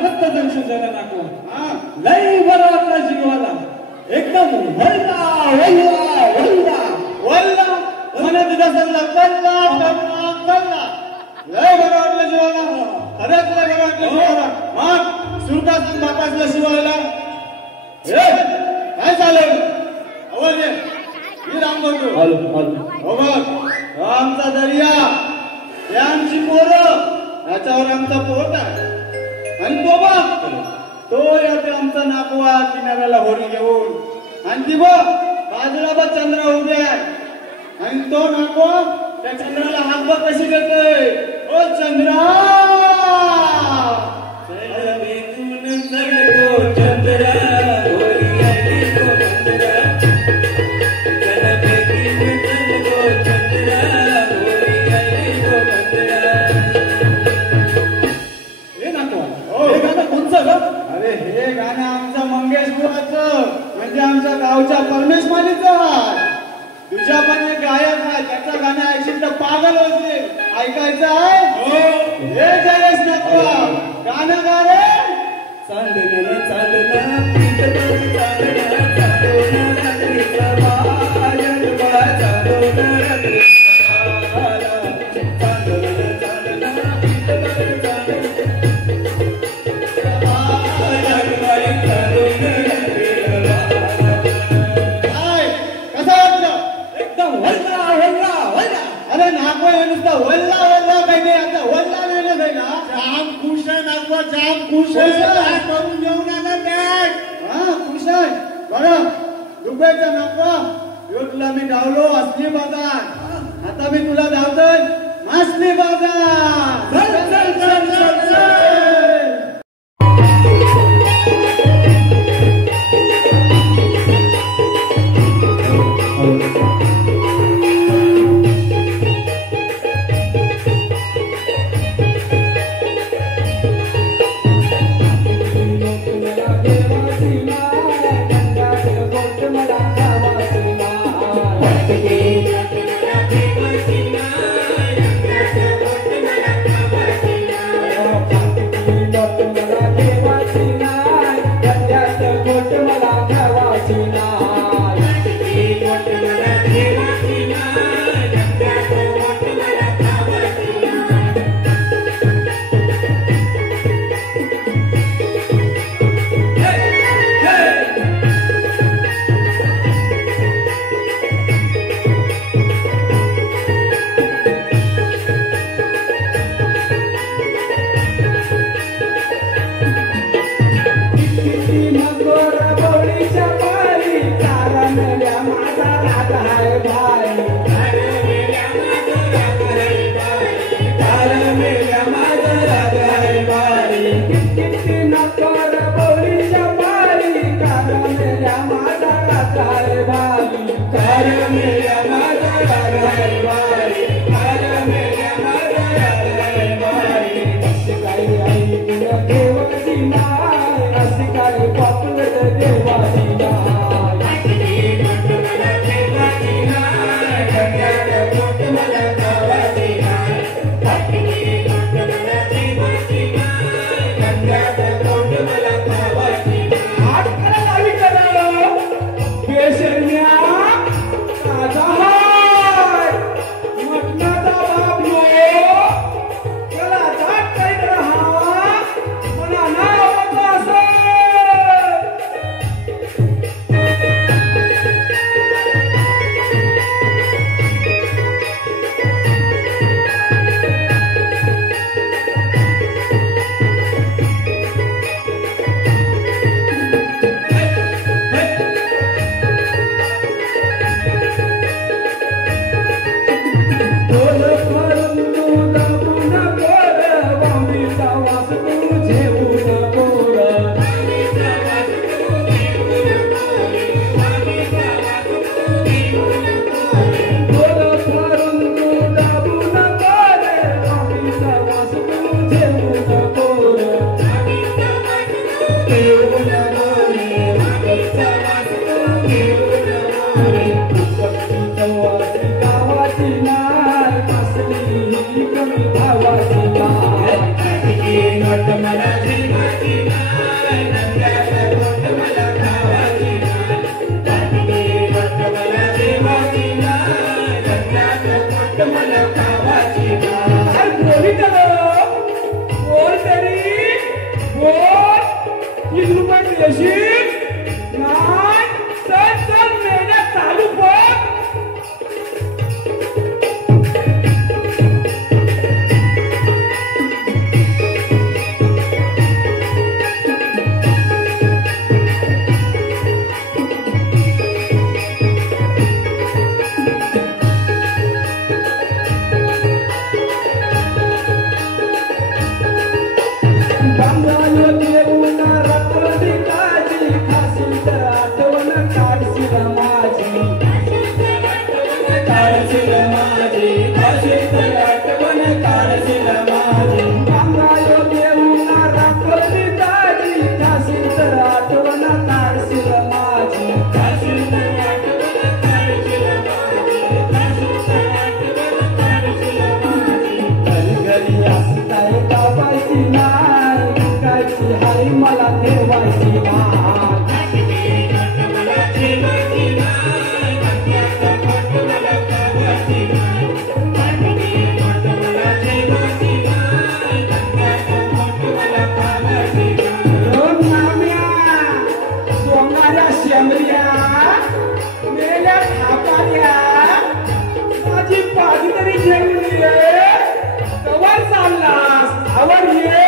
मस्त दर्शन झालं नाको लई बरं वाटलं जीवाला एकदम वल्ला वल्ला वल्ला वल्ला म्हणत दसरला कल्ला कल्ला कल्ला लय बरं वाटलं जीवाला खरंच लय बरं वाटलं जीवाला मग सुरकासून बापासला शिवायला काय झालं आवाज मी राम बोलतो हो बघ आमचा दर्या हे आमची पोरं याच्यावर आमचा पोट आहे आणि तो बघ तो येते आमचा नाकवा किनाऱ्याला होरी घेऊन आणि ती बघ बाजूला बघ चंद्र उभे आहे आणि तो नाकवा त्या चंद्राला हात बघ कशी देतोय ओ चंद्रा चंद्रा अरे हे गाणं आमच्या मंगेश बुवाचं म्हणजे आमच्या गावच्या परमेश मालीचं तुझ्या पण एक गायक आहे त्याचं गाणं ऐकशील तर पागल होशील ऐकायचं आहे हे जयेश नको गाणं गा रे चाललं चाललं जाम खुश आहे करून घेऊन आला खुश आहे बरं दुबईचा नको यो तुला मी धावलो असली बाजार आता मी तुला धावतोय असली बाजार चल चल चल चल चल देशील नाही चल चल मेल्या चालू बघ माझी पाणी तरी जेवली कवर चाललास आवर ये